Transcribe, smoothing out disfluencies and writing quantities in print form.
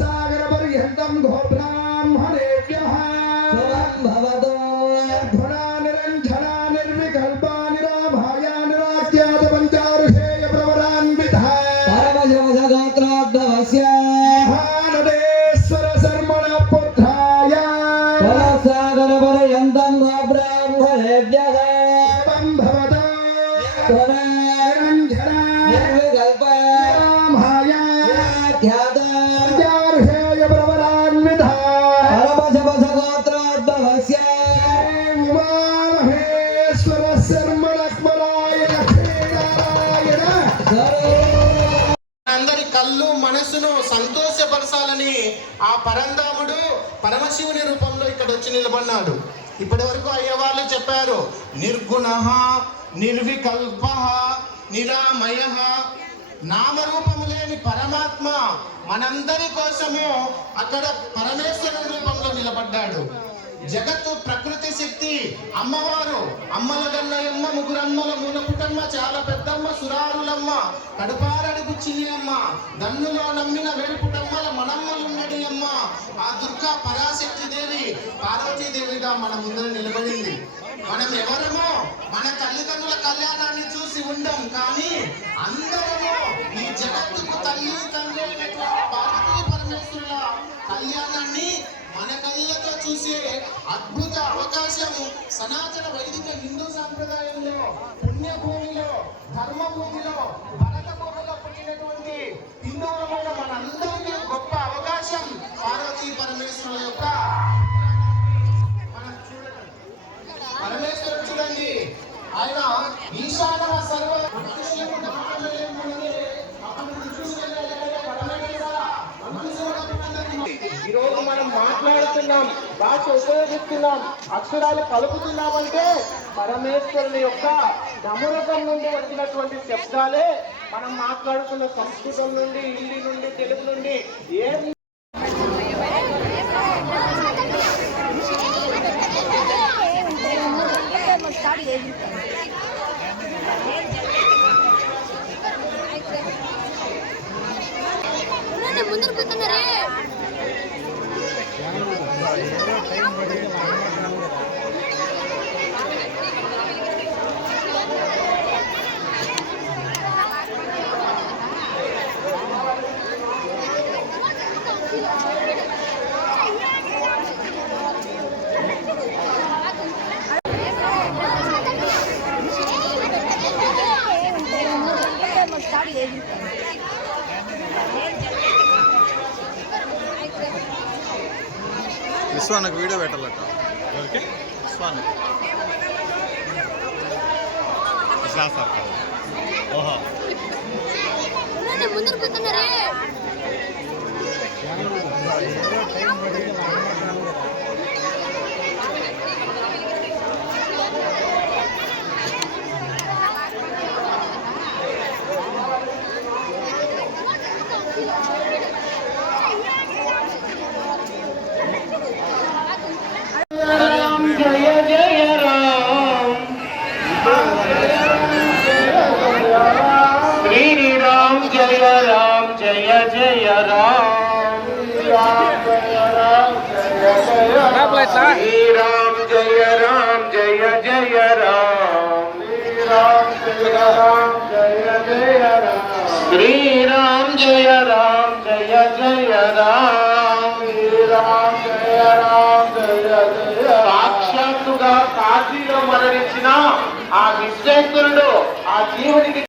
सागरपर्यन्तं गो ब्राह्मणेभ्यः भवतो धुना निरञ्जना निर्विकल्पा निराभाय निराख्यात पञ्चारुषेय प्रवरान्वितः परमजगोत्राद्भवस्य भानदेश्वर शर्मण पुत्राय सागरपर्यन्तं गो ब्राह्मणेभ्यः भवतो धुना निरञ्जना निर्विकल्पा निराभाय निराख्यात అందరి కళ్ళు మనసును సంతోషపరచాలని ఆ పరంధాముడు పరమశివుని రూపంలో ఇక్కడ వచ్చి నిలబడినాడు. ఇప్పటి వరకు అయ్యవాళ్ళు చెప్పారు, నిర్గుణ నిర్వికల్ప నిరామయ నామరూపము లేని పరమాత్మ మనందరి కోసము అక్కడ పరమేశ్వరుని రూపంలో నిలబడ్డాడు. జగత్తు ప్రకృతి శక్తి అమ్మవారు, అమ్మల గన్నయమ్మ, ముగ్గురమ్మల మూలపుటమ్మ, చాలా పెద్దమ్మ, సురారులమ్మ, కడుపారడి బుచ్చిని అమ్మ, దన్నులో నమ్మిన వేలుపుటమ్మల మనమ్మలున్నడి అమ్మ. ఆ దుర్గా పరాశక్తి దేవి పార్వతీదేవిగా మన ముందర నిలబడింది. మనం ఎవరమో మన తల్లిదండ్రుల కళ్యాణాన్ని చూసి ఉండం, కానీ అందరము ఈ జగత్తుకు తల్లి తండ్రి పార్వతీ పరమేశ్వరుల కళ్యాణాన్ని మన కళ్ళతో చూసే అద్భుత అవకాశం సనాతన వైదిక హిందూ సాంప్రదాయంలో పుణ్యభూమిలో ధర్మభూమిలో భరత భూమిలో పుట్టినటువంటి హిందువుల మనందరికీ గొప్ప అవకాశం పార్వతీ పరమేశ్వరుల యొక్క పరమేశ్వరుడు చూడండి, ఆయన ఈశాన సర్వ ఈరోజు మనం మాట్లాడుతున్నాం, భాష ఉపయోగిస్తున్నాం, అక్షరాలు కలుపుతున్నామంటే పరమేశ్వరుని యొక్క డమరుకం నుండి వచ్చినటువంటి శబ్దాలే మనం మాట్లాడుతున్న సంస్కృతం నుండి, హిందీ నుండి, తెలుగు నుండి ఏం ముందర కూర్చున్నారే. విశ్వానికి వీడియో పెట్టాలట. విశ్వానికి సార్ ఓహో ముందర కూర్చున్నారే. श्री राम जय राम जय जय राम, श्री राम जय राम जय जय राम, श्री राम जय राम जय जय राम, श्री राम जय राम जय जय. సాక్షాత్తుగా కాశీలో మరణించిన ఆ విశ్వేశ్వరుడు ఆ జీవునికి